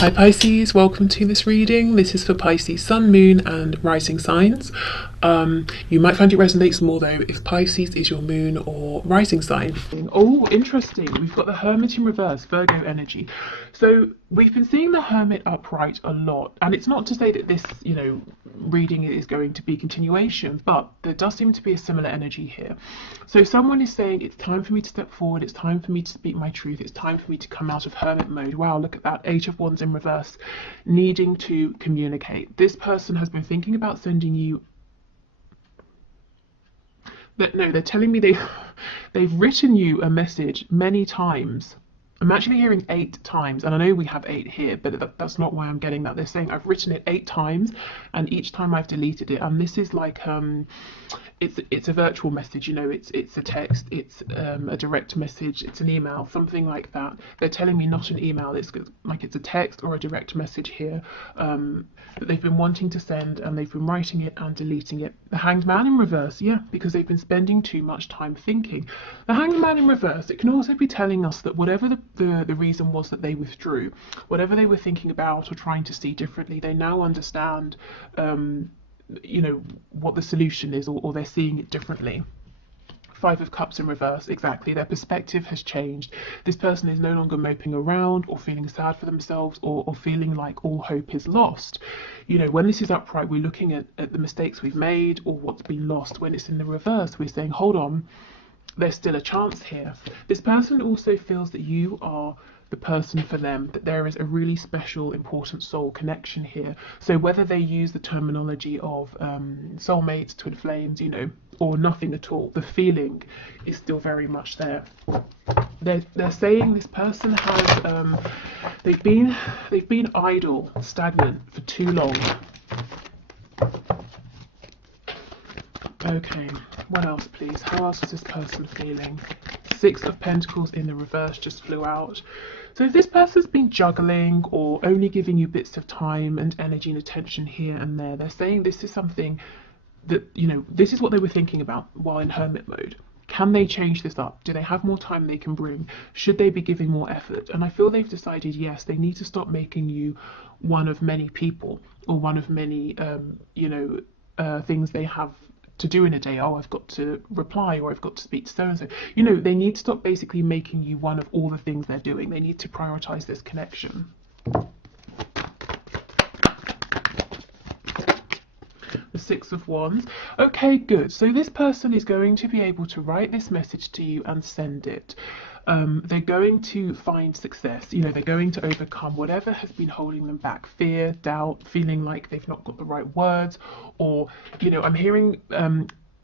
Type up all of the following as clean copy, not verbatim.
Hi Pisces, welcome to this reading. This is for Pisces Sun, Moon and Rising signs. You might find it resonates more though if Pisces is your moon or rising sign. Oh, interesting. We've got the Hermit in reverse, Virgo energy. So we've been seeing the Hermit upright a lot, and it's not to say that this, reading is going to be continuation, but there does seem to be a similar energy here. So someone is saying it's time for me to step forward, it's time for me to speak my truth, it's time for me to come out of hermit mode. Wow, look at that, Eight of Wands in reverse, needing to communicate. This person has been thinking about sending you they're telling me they've written you a message many times. I'm actually hearing 8 times, and I know we have 8 here, but that's not why I'm getting that. They're saying I've written it 8 times, and each time I've deleted it. And this is like it's a virtual message, it's a text, it's a direct message, it's an email, something like that. They're telling me not an email, it's like it's a text or a direct message here that they've been wanting to send, and they've been writing it and deleting it. The Hanged Man in reverse, yeah, because they've been spending too much time thinking. The Hanged Man in reverse, it can also be telling us that whatever the reason was that they withdrew, whatever they were thinking about or trying to see differently, they now understand what the solution is, or they're seeing it differently. Five of Cups in reverse, exactly. Their perspective has changed. This person is no longer moping around or feeling sad for themselves, or feeling like all hope is lost. When this is upright, we're looking at the mistakes we've made or what's been lost. When it's in the reverse, we're saying, hold on, there's still a chance here. This person also feels that you are the person for them, that there is a really special, important soul connection here. So whether they use the terminology of soulmates, twin flames, or nothing at all, the feeling is still very much there. They're saying this person has they've been idle, stagnant for too long. Okay, what else please? How else is this person feeling? Six of Pentacles in the reverse just flew out. So if this person's been juggling or only giving you bits of time and energy and attention here and there, they're saying this is something that, this is what they were thinking about while in hermit mode. Can they change this up? Do they have more time they can bring? Should they be giving more effort? And I feel they've decided, yes, they need to stop making you one of many people, or one of many, things they have to do in a day. Oh, I've got to reply, or I've got to speak to so and so. They need to stop basically making you one of all the things they're doing. They need to prioritize this connection. The Six of Wands. Okay, good. So this person is going to be able to write this message to you and send it. They're going to find success. They're going to overcome whatever has been holding them back. Fear, doubt, feeling like they've not got the right words, or, I'm hearing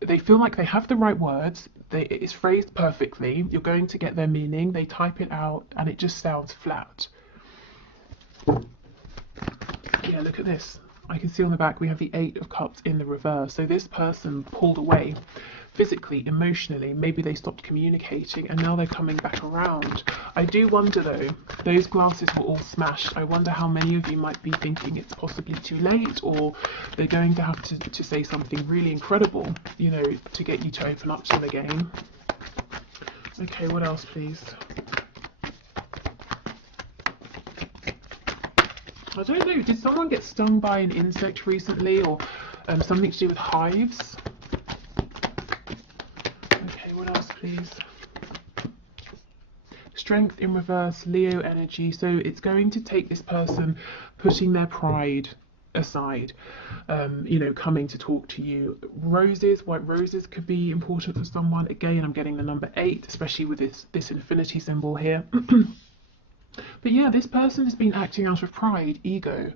they feel like they have the right words. It's phrased perfectly. You're going to get their meaning. They type it out and it just sounds flat. Yeah, look at this. I can see on the back we have the Eight of Cups in the reverse. So this person pulled away physically, emotionally. Maybe they stopped communicating and now they're coming back around. I do wonder though, those glasses were all smashed. I wonder how many of you might be thinking it's possibly too late, or they're going to have to say something really incredible, to get you to open up to them again. Okay, what else please? I don't know, did someone get stung by an insect recently, or something to do with hives? Okay, what else please? Strength in reverse, Leo energy. So it's going to take this person putting their pride aside, coming to talk to you. Roses, white roses could be important for someone. Again, I'm getting the number 8, especially with this infinity symbol here. But yeah, this person has been acting out of pride, ego.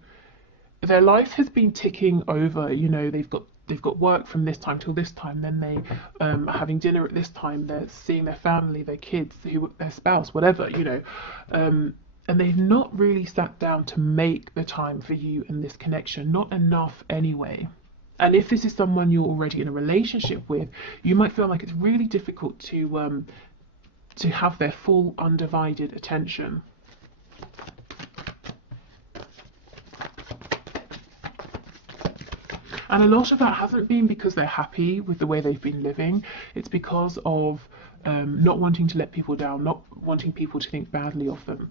Their life has been ticking over. They've got work from this time till this time. Then they are having dinner at this time. They're seeing their family, their kids, their spouse, whatever. And they've not really sat down to make the time for you and this connection. Not enough anyway. And if this is someone you're already in a relationship with, you might feel like it's really difficult to have their full undivided attention. And a lot of that hasn't been because they're happy with the way they've been living. It's because of not wanting to let people down, not wanting people to think badly of them,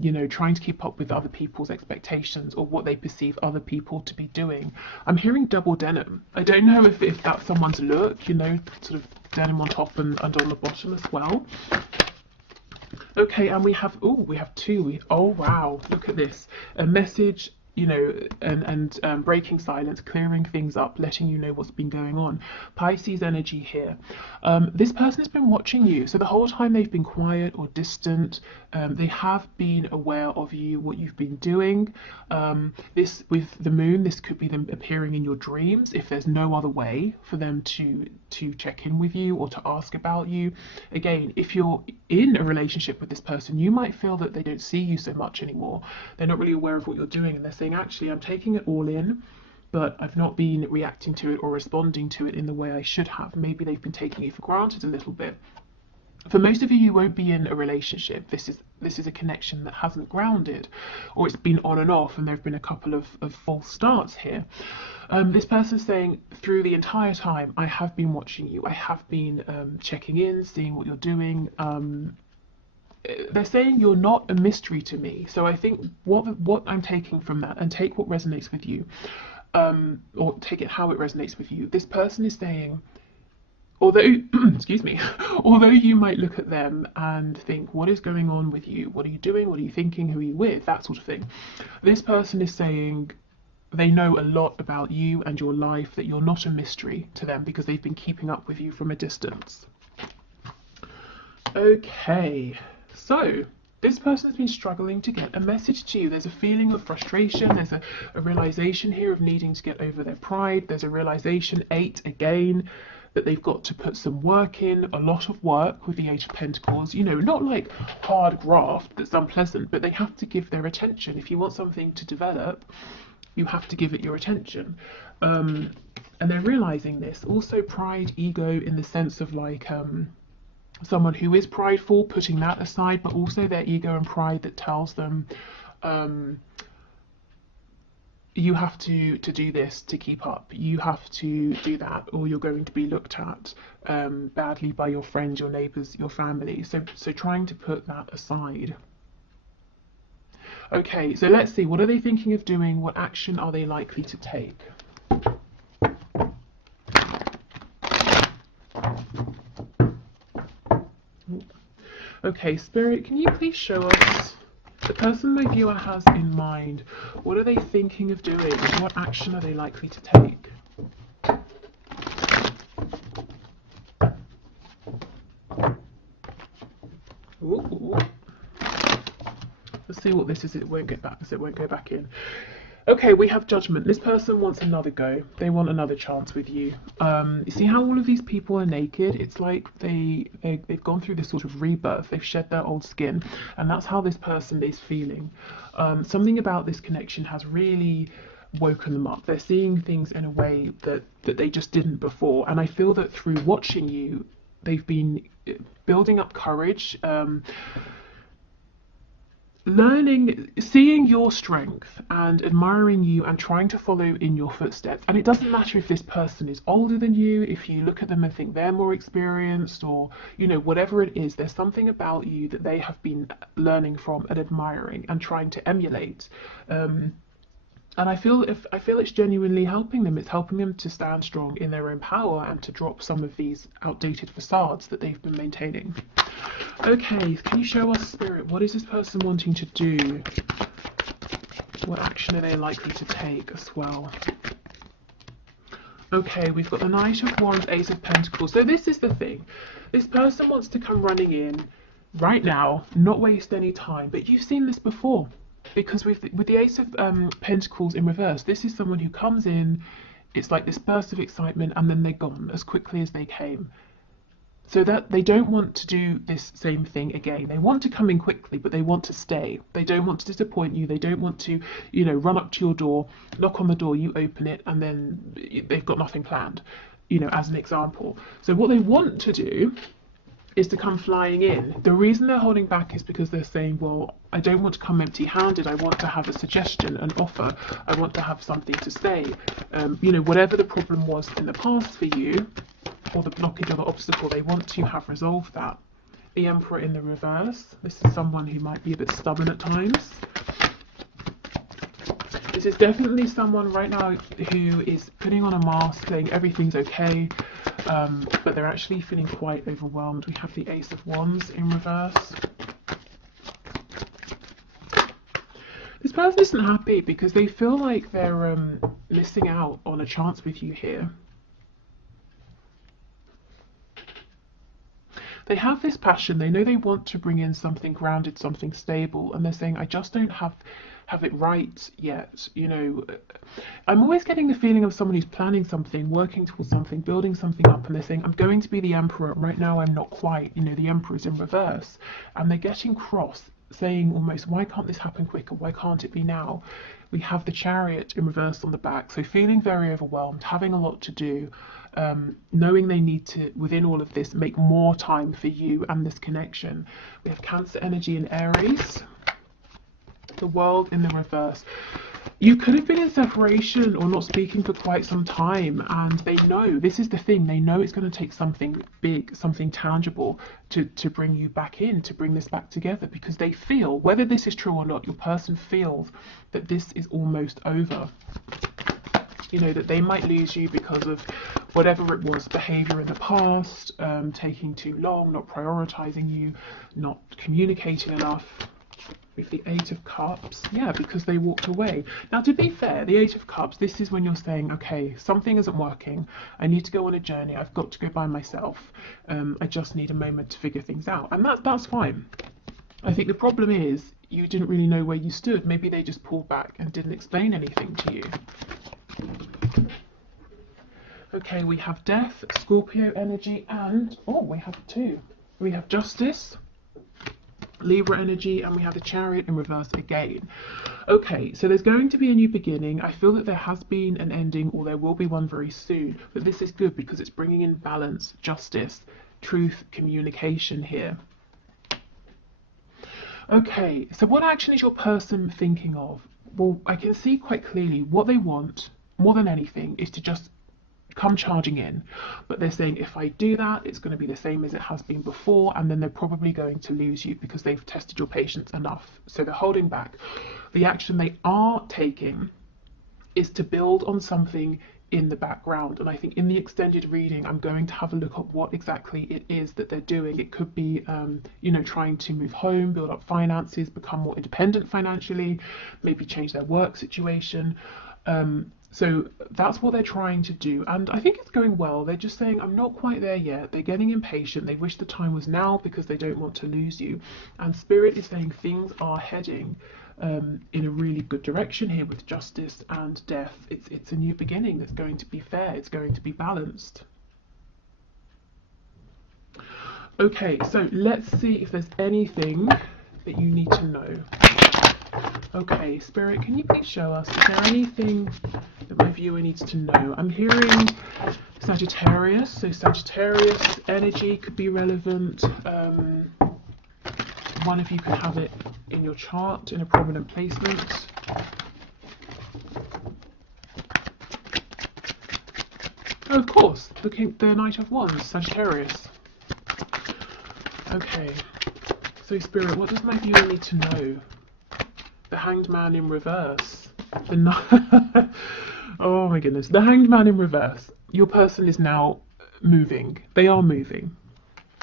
you know, trying to keep up with other people's expectations or what they perceive other people to be doing. I'm hearing double denim. I don't know if that's someone's look, you know, sort of denim on top and on the bottom as well. Okay, and we have two. Oh wow, look at this. A message, you know, and breaking silence, clearing things up, letting you know what's been going on. Pisces energy here. This person has been watching you, so the whole time they've been quiet or distant. They have been aware of you, what you've been doing. This with the moon, this could be them appearing in your dreams if there's no other way for them to check in with you or to ask about you. Again, if you're in a relationship with this person, you might feel that they don't see you so much anymore. They're not really aware of what you're doing, and they're saying, actually, I'm taking it all in, but I've not been reacting to it or responding to it in the way I should have. Maybe they've been taking you for granted a little bit. For most of you, you won't be in a relationship. This is a connection that hasn't grounded, or it's been on and off, and there have been a couple of false starts here. This person's saying, through the entire time, I have been watching you. I have been checking in, seeing what you're doing. They're saying you're not a mystery to me. So I think what I'm taking from that, and take what resonates with you, or take it how it resonates with you. This person is saying, although excuse me, although you might look at them and think, what is going on with you? What are you doing? What are you thinking? Who are you with? That sort of thing. This person is saying they know a lot about you and your life, that you're not a mystery to them because they've been keeping up with you from a distance. Okay, so this person has been struggling to get a message to you. There's a feeling of frustration. There's a realization here of needing to get over their pride. There's a realization, 8 again, that they've got to put some work in, a lot of work with the 8 of Pentacles. You know, not like hard graft that's unpleasant, but they have to give their attention. If you want something to develop, you have to give it your attention. And they're realizing this. Also pride, ego, in the sense of like someone who is prideful, putting that aside, but also their ego and pride that tells them you have to do this to keep up, you have to do that, or you're going to be looked at badly by your friends, your neighbours, your family. So trying to put that aside. Okay, so let's see, what are they thinking of doing? What action are they likely to take? Okay, Spirit, can you please show us the person my viewer has in mind? What are they thinking of doing? What action are they likely to take? Ooh. Let's see what this is. It won't get back, so it won't go back in. Okay, we have Judgment. This person wants another go. They want another chance with you. You see how all of these people are naked? It's like they've gone through this sort of rebirth. They've shed their old skin, and that's how this person is feeling. Something about this connection has really woken them up. They're seeing things in a way that they just didn't before, and I feel that through watching you, they've been building up courage, learning, seeing your strength and admiring you and trying to follow in your footsteps. And it doesn't matter if this person is older than you, if you look at them and think they're more experienced, or, you know, whatever it is, there's something about you that they have been learning from and admiring and trying to emulate. And I feel it's genuinely helping them. It's helping them to stand strong in their own power and to drop some of these outdated facades that they've been maintaining. Okay, can you show us, Spirit, what is this person wanting to do? What action are they likely to take as well? Okay, we've got the Knight of Wands, Ace of Pentacles. So this is the thing. This person wants to come running in right now, not waste any time. But you've seen this before. Because with the Ace of Pentacles in reverse, this is someone who comes in, it's like this burst of excitement, and then they're gone as quickly as they came. So that they don't want to do this same thing again. They want to come in quickly, but they want to stay. They don't want to disappoint you. They don't want to, you know, run up to your door, knock on the door, you open it, and then they've got nothing planned, you know, as an example. So what they want to do is to come flying in. The reason they're holding back is because they're saying, well, I don't want to come empty-handed. I want to have a suggestion, an offer. I want to have something to say. You know, whatever the problem was in the past for you, or the blockage or the obstacle. They want to have resolved that. The Emperor in the reverse. This is someone who might be a bit stubborn at times. This is definitely someone right now who is putting on a mask, saying everything's okay, but they're actually feeling quite overwhelmed. We have the Ace of Wands in reverse. This person isn't happy because they feel like they're missing out on a chance with you here. They have this passion, they know they want to bring in something grounded, something stable, and they're saying, I just don't have it right yet. You know, I'm always getting the feeling of someone who's planning something, working towards something, building something up, and they're saying, I'm going to be the Emperor. Right now I'm not quite. You know, the Emperor's in reverse. And they're getting cross, saying almost, why can't this happen quicker? Why can't it be now? We have the Chariot in reverse on the back, so feeling very overwhelmed, having a lot to do, knowing they need to, within all of this, make more time for you and this connection. We have Cancer energy in Aries, the World in the reverse. You could have been in separation or not speaking for quite some time, and they know, this is the thing, they know it's going to take something big, something tangible to bring you back in, to bring this back together, because they feel, whether this is true or not, your person feels that this is almost over. You know, that they might lose you because of whatever it was, behaviour in the past, taking too long, not prioritising you, not communicating enough. With the Eight of Cups, yeah, because they walked away. Now, to be fair, the Eight of Cups, this is when you're saying, okay, something isn't working, I need to go on a journey, I've got to go by myself, I just need a moment to figure things out, and that's fine. I think the problem is you didn't really know where you stood. Maybe they just pulled back and didn't explain anything to you. Okay, we have Death, Scorpio energy, and we have two. We have Justice, Libra energy, and we have the Chariot in reverse again. Okay, so there's going to be a new beginning. I feel that there has been an ending, or there will be one very soon, but this is good because it's bringing in balance, justice, truth, communication here. Okay, so what action is your person thinking of? Well, I can see quite clearly what they want more than anything is to just come charging in, but they're saying, if I do that, it's going to be the same as it has been before, and then they're probably going to lose you because they've tested your patience enough, so they're holding back. The action they are taking is to build on something in the background, and I think in the extended reading I'm going to have a look at what exactly it is that they're doing. It could be you know, trying to move home, build up finances, become more independent financially, maybe change their work situation. So that's what they're trying to do, and I think it's going well. They're just saying, I'm not quite there yet. They're getting impatient. They wish the time was now because they don't want to lose you. And Spirit is saying things are heading in a really good direction here with Justice and Death. It's a new beginning that's going to be fair. It's going to be balanced. Okay, so let's see if there's anything that you need to know. Okay, Spirit, can you please show us, is there anything that my viewer needs to know? I'm hearing Sagittarius, so Sagittarius energy could be relevant. One of you could have it in your chart in a prominent placement. Oh, of course, the Knight of Wands, Sagittarius. Okay, so Spirit, what does my viewer need to know? The Hanged Man in reverse. Oh my goodness. The Hanged Man in reverse. Your person is now moving. They are moving.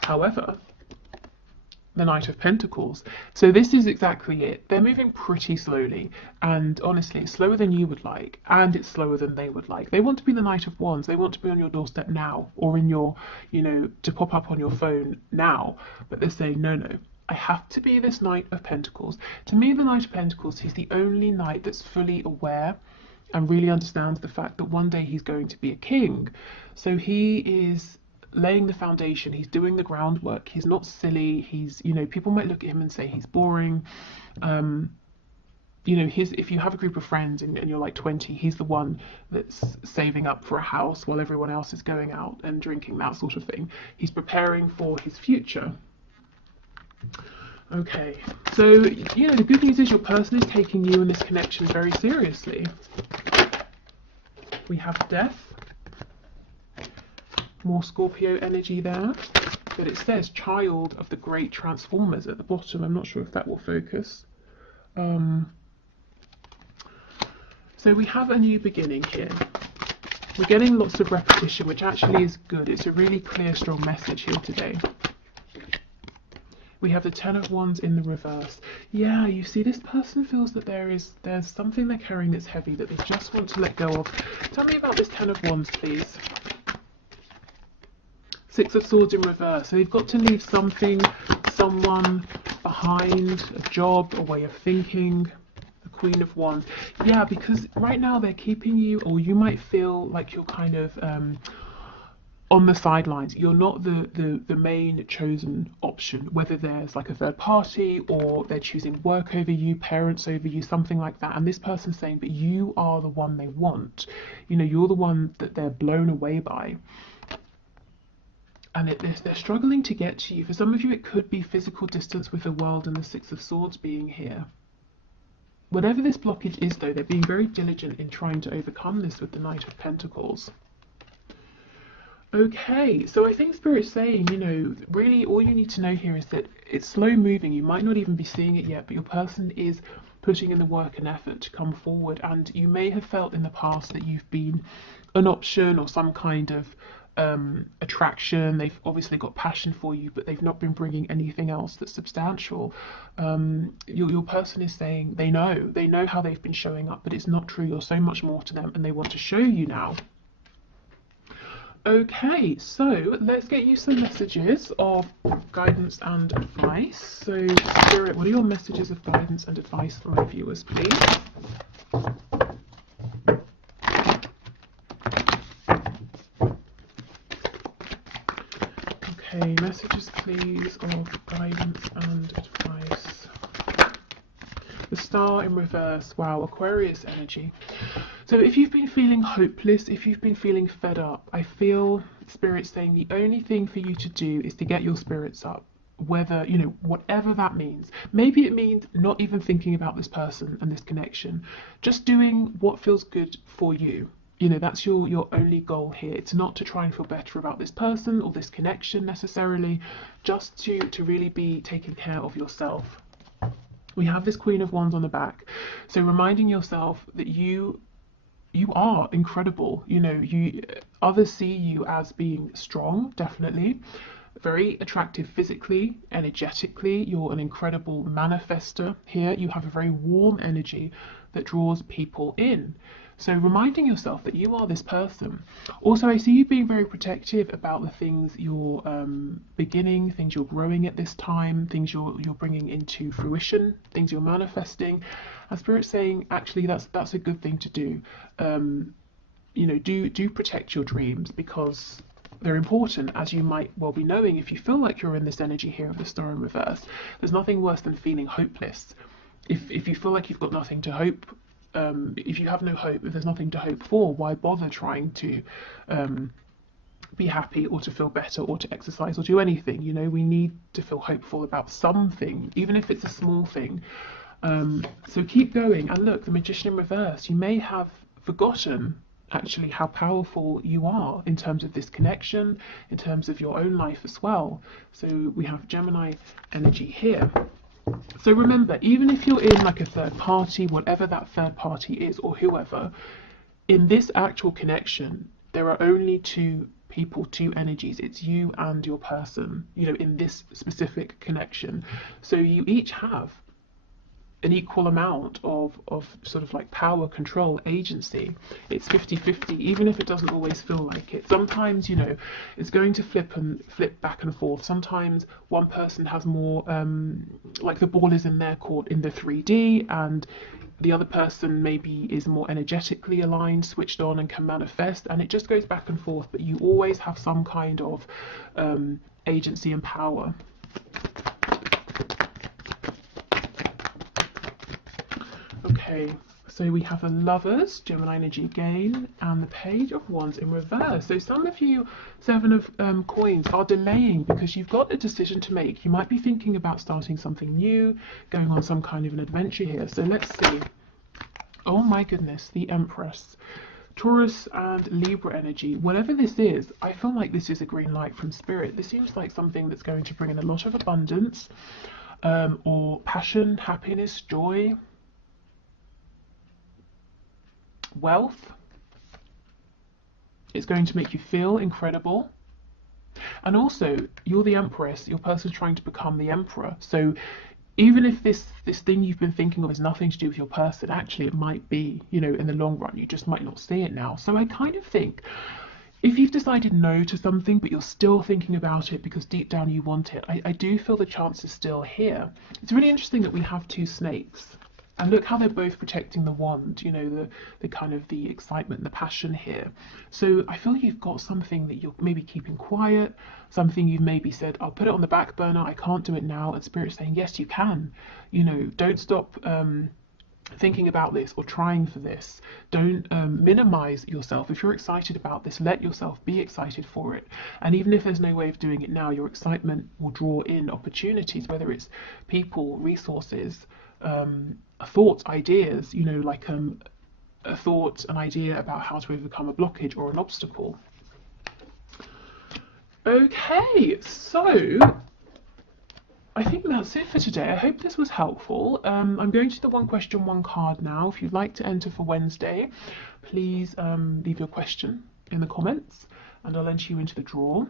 However, the Knight of Pentacles. So this is exactly it. They're moving pretty slowly, and honestly, it's slower than you would like, and it's slower than they would like. They want to be the Knight of Wands. They want to be on your doorstep now, or in your, you know, to pop up on your phone now. But they're saying, no, no. I have to be this Knight of Pentacles. To me, the Knight of Pentacles, he's the only knight that's fully aware and really understands the fact that one day he's going to be a king. So he is laying the foundation, he's doing the groundwork, he's not silly, he's, you know, people might look at him and say he's boring. You know, if you have a group of friends and you're like 20, he's the one that's saving up for a house while everyone else is going out and drinking, that sort of thing. He's preparing for his future. Okay, so, you know, the good news is your person is taking you and this connection very seriously. We have Death, more Scorpio energy there. But it says child of the great transformers at the bottom. I'm not sure if that will focus. So we have a new beginning here. We're getting lots of repetition, which actually is good. It's a really clear, strong message here today. We have the Ten of Wands in the reverse. Yeah, you see, this person feels that there's something they're carrying that's heavy that they just want to let go of. Tell me about this Ten of Wands, please. Six of Swords in reverse. So they've got to leave something, someone behind, a job, a way of thinking. The Queen of Wands. Yeah, because right now they're keeping you, or you might feel like you're kind of on the sidelines. You're not the main chosen option, whether there's like a third party or they're choosing work over you, parents over you, something like that. And this person's saying, but you are the one they want. You know, you're the one that they're blown away by. And they're struggling to get to you. For some of you, it could be physical distance with the world and the Six of Swords being here. Whatever this blockage is, though, they're being very diligent in trying to overcome this with the Knight of Pentacles. Okay, so I think Spirit's saying, you know, really all you need to know here is that it's slow moving. You might not even be seeing it yet, but your person is putting in the work and effort to come forward. And you may have felt in the past that you've been an option or some kind of attraction. They've obviously got passion for you, but they've not been bringing anything else that's substantial. Your person is saying they know how they've been showing up, but it's not true. You're so much more to them, and they want to show you now. Okay, so let's get you some messages of guidance and advice. So Spirit, what are your messages of guidance and advice for my viewers, please? Okay, messages please of guidance and advice. The Star in reverse. Wow, Aquarius energy. So if you've been feeling hopeless, if you've been feeling fed up, I feel Spirit saying the only thing for you to do is to get your spirits up. Whether, you know, whatever that means. Maybe it means not even thinking about this person and this connection. Just doing what feels good for you. You know, that's your only goal here. It's not to try and feel better about this person or this connection necessarily. Just to really be taking care of yourself. We have this Queen of Wands on the back. So reminding yourself that you are incredible. You know, others see you as being strong, definitely, very attractive physically, energetically. You're an incredible manifester here. You have a very warm energy that draws people in. So reminding yourself that you are this person. Also, I see you being very protective about the things you're beginning, things you're growing at this time, things you're bringing into fruition, things you're manifesting. And Spirit's saying, actually, that's a good thing to do. You know, do protect your dreams, because they're important, as you might well be knowing. If you feel like you're in this energy here of the Star in reverse, there's nothing worse than feeling hopeless. If you feel like you've got nothing to hope, if you have no hope, if there's nothing to hope for, why bother trying to be happy or to feel better or to exercise or do anything? You know, we need to feel hopeful about something, even if it's a small thing. So keep going. And look, the Magician in reverse, you may have forgotten actually how powerful you are in terms of this connection, in terms of your own life as well. So we have Gemini energy here. So remember, even if you're in like a third party, whatever that third party is, or whoever, in this actual connection, there are only two people, two energies. It's you and your person, you know, in this specific connection. So you each have an equal amount of sort of like power, control, agency. It's 50-50, even if it doesn't always feel like it. Sometimes, you know, it's going to flip back and forth. Sometimes one person has more, like the ball is in their court in the 3D, and the other person maybe is more energetically aligned, switched on, and can manifest, and it just goes back and forth, but you always have some kind of agency and power. Okay, so we have the Lovers, Gemini energy again, and the Page of Wands in reverse. So some of you, Seven of Coins, are delaying because you've got a decision to make. You might be thinking about starting something new, going on some kind of an adventure here. So let's see. Oh my goodness, the Empress. Taurus and Libra energy, whatever this is, I feel like this is a green light from Spirit. This seems like something that's going to bring in a lot of abundance, or passion, happiness, joy, wealth. It's going to make you feel incredible. And also, you're the Empress, your person's trying to become the Emperor. So even if this thing you've been thinking of is nothing to do with your person, actually it might be, you know, in the long run. You just might not see it now. So I kind of think if you've decided no to something, but you're still thinking about it because deep down you want it, I do feel the chance is still here. It's really interesting that we have two snakes. And look how they're both protecting the wand, you know, the kind of the excitement and the passion here. So I feel you've got something that you're maybe keeping quiet, something you've maybe said, I'll put it on the back burner, I can't do it now. And Spirit's saying, yes, you can. You know, don't stop thinking about this or trying for this. Don't minimize yourself. If you're excited about this, let yourself be excited for it. And even if there's no way of doing it now, your excitement will draw in opportunities, whether it's people, resources, thoughts, ideas, you know, like a thought, an idea about how to overcome a blockage or an obstacle. Okay, so I think that's it for today. I hope this was helpful. I'm going to the one question, one card now. If you'd like to enter for Wednesday, please leave your question in the comments and I'll enter you into the draw.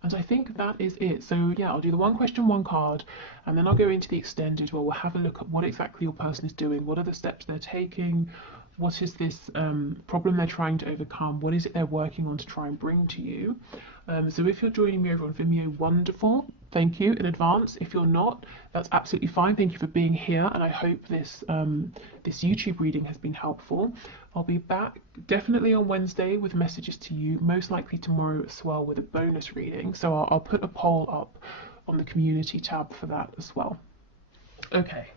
And I think that is it. So yeah, I'll do the one question, one card, and then I'll go into the extended where we'll have a look at what exactly your person is doing, what are the steps they're taking, what is this problem they're trying to overcome, what is it they're working on to try and bring to you. So if you're joining me over on Vimeo, wonderful. Thank you in advance. If you're not, that's absolutely fine. Thank you for being here, and I hope this this YouTube reading has been helpful. I'll be back definitely on Wednesday with messages to you, most likely tomorrow as well with a bonus reading. So I'll put a poll up on the community tab for that as well. Okay.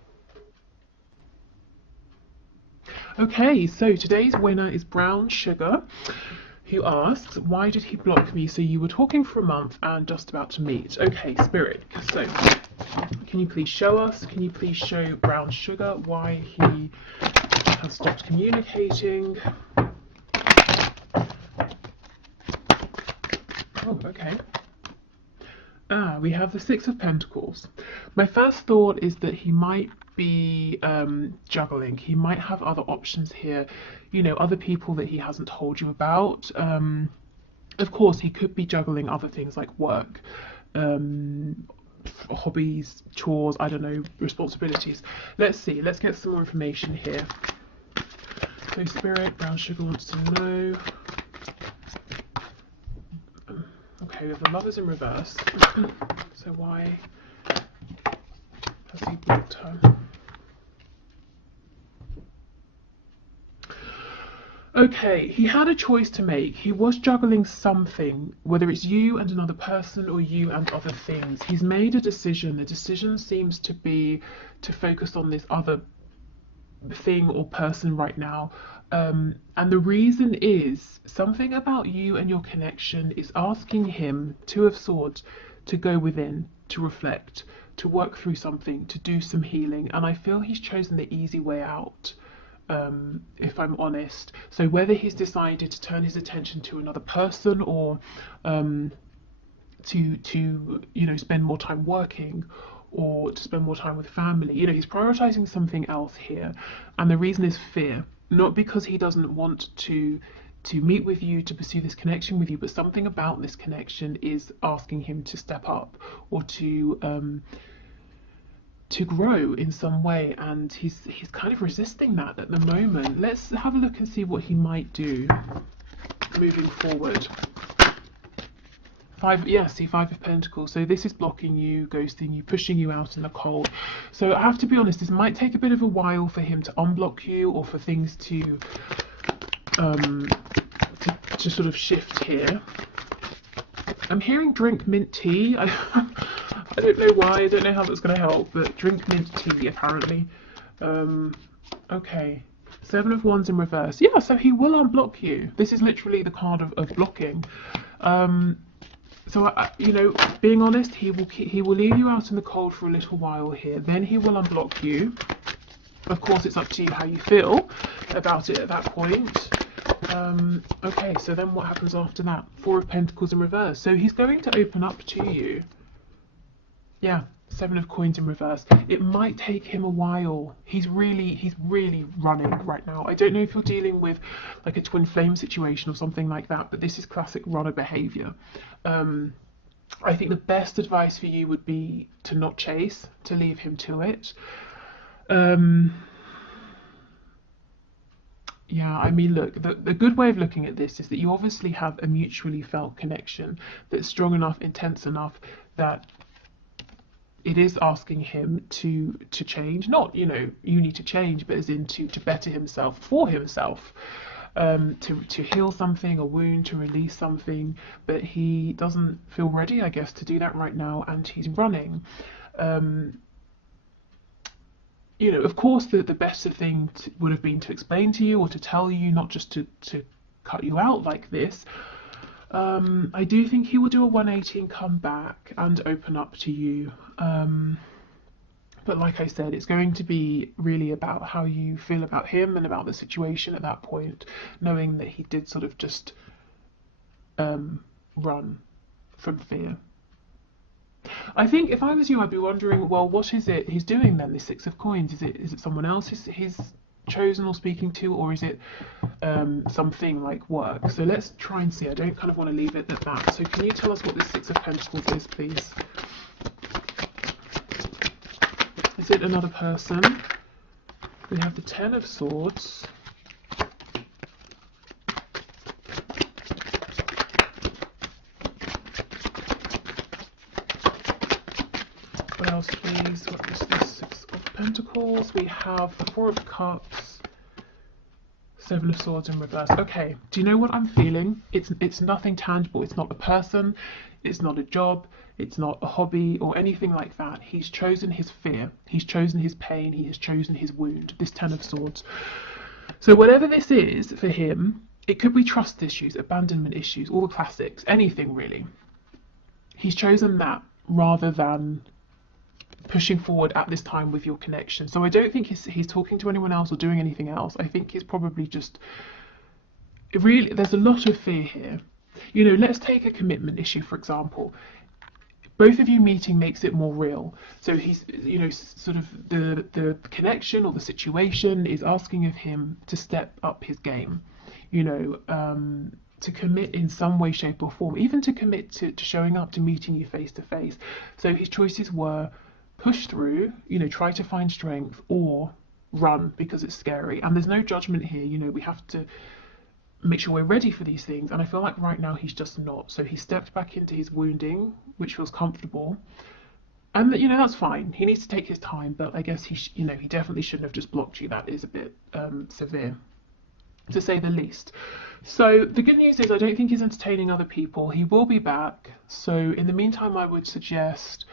Okay, so today's winner is Brown Sugar, who asks, why did he block me? So you were talking for a month and just about to meet. Okay, Spirit, so can you please show us, can you please show Brown Sugar why he has stopped communicating? Oh, okay. We have the Six of Pentacles. My first thought is that he might be juggling. He might have other options here, you know, other people that he hasn't told you about. Of course, he could be juggling other things like work, hobbies, chores, I don't know, responsibilities. Let's see, let's get some more information here. So Spirit, Brown Sugar wants to know. Okay, we have the Lovers in reverse. So why has he blocked her? Okay, he had a choice to make. He was juggling something, whether it's you and another person or you and other things. He's made a decision. The decision seems to be to focus on this other thing or person right now. And the reason is something about you and your connection is asking him, Two of Swords, to go within, to reflect, to work through something, to do some healing. And I feel he's chosen the easy way out, if I'm honest. So whether he's decided to turn his attention to another person or to you know, spend more time working or to spend more time with family, you know, he's prioritizing something else here. And the reason is fear. Not because he doesn't want to meet with you, to pursue this connection with you, but something about this connection is asking him to step up or to grow in some way, and he's kind of resisting that at the moment. Let's have a look and see what he might do moving forward. Five of Pentacles. So this is blocking you, ghosting you, pushing you out in the cold. So I have to be honest, this might take a bit of a while for him to unblock you or for things to sort of shift here. I'm hearing drink mint tea. I don't know why, I don't know how that's going to help, but drink mint tea apparently. Okay, Seven of Wands in reverse. Yeah, so he will unblock you. This is literally the card of blocking. So, you know, being honest, he will leave you out in the cold for a little while here. Then he will unblock you. Of course, it's up to you how you feel about it at that point. Okay, so then what happens after that? Four of Pentacles in reverse. So he's going to open up to you. Yeah, Seven of Coins in reverse. It might take him a while. He's really running right now. I don't know if you're dealing with like a twin flame situation or something like that, but this is classic runner behavior. I think the best advice for you would be to not chase, to leave him to it. Yeah, I mean, look, the good way of looking at this is that you obviously have a mutually felt connection that's strong enough, intense enough that it is asking him to change. Not, you know, you need to change, but as in to better himself for himself, to heal something, a wound, to release something. But he doesn't feel ready, I guess, to do that right now, and he's running. You know, of course, the better thing would have been to explain to you or to tell you, not just to cut you out like this. I do think he will do a 180 and come back and open up to you. But like I said, it's going to be really about how you feel about him and about the situation at that point, knowing that he did sort of just run from fear. I think if I was you, I'd be wondering, well, what is it he's doing then, this Six of Coins? Is it someone else he's chosen or speaking to, or is it something like work? So let's try and see. I don't kind of want to leave it at that. So can you tell us what this Six of Pentacles is, please? Is it another person? We have the Ten of Swords. What else, please? What is this Six of Pentacles? We have the Four of Cups, Seven of Swords in reverse. Okay, do you know what I'm feeling? It's nothing tangible. It's not a person. It's not a job. It's not a hobby or anything like that. He's chosen his fear. He's chosen his pain. He has chosen his wound. This Ten of Swords. So whatever this is for him, it could be trust issues, abandonment issues, all the classics, anything really. He's chosen that rather than pushing forward at this time with your connection. So I don't think he's talking to anyone else or doing anything else. I think he's probably just really, there's a lot of fear here. You know, let's take a commitment issue, for example. Both of you meeting makes it more real. So he's, you know, sort of the connection or the situation is asking of him to step up his game, you know, to commit in some way, shape or form, even to commit to showing up, to meeting you face to face. So his choices were push through, you know, try to find strength, or run because it's scary. And there's no judgment here. You know, we have to make sure we're ready for these things. And I feel like right now he's just not. So he stepped back into his wounding, which feels comfortable. And, you know, that's fine. He needs to take his time, but I guess you know, he definitely shouldn't have just blocked you. That is a bit severe, to say the least. So the good news is I don't think he's entertaining other people. He will be back. So in the meantime, I would suggest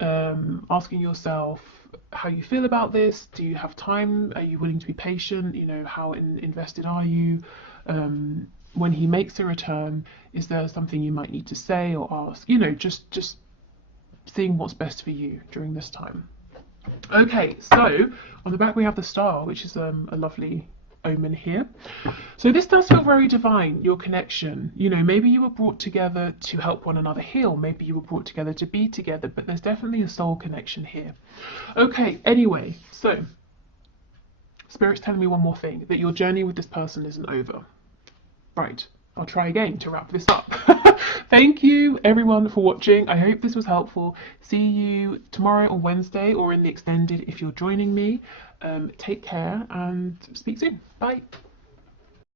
asking yourself how you feel about this. Do you have time? Are you willing to be patient? You know, how invested are you? When he makes a return, is there something you might need to say or ask? You know, just seeing what's best for you during this time. Okay, so on the back we have the Star, which is a lovely omen here. So this does feel very divine, your connection. You know, maybe you were brought together to help one another heal. Maybe you were brought together to be together, but there's definitely a soul connection here. Okay, anyway, so Spirit's telling me one more thing, that your journey with this person isn't over. Right, I'll try again to wrap this up. Thank you everyone for watching. I hope this was helpful. See you tomorrow or Wednesday, or in the extended if you're joining me. Take care and speak soon. Bye.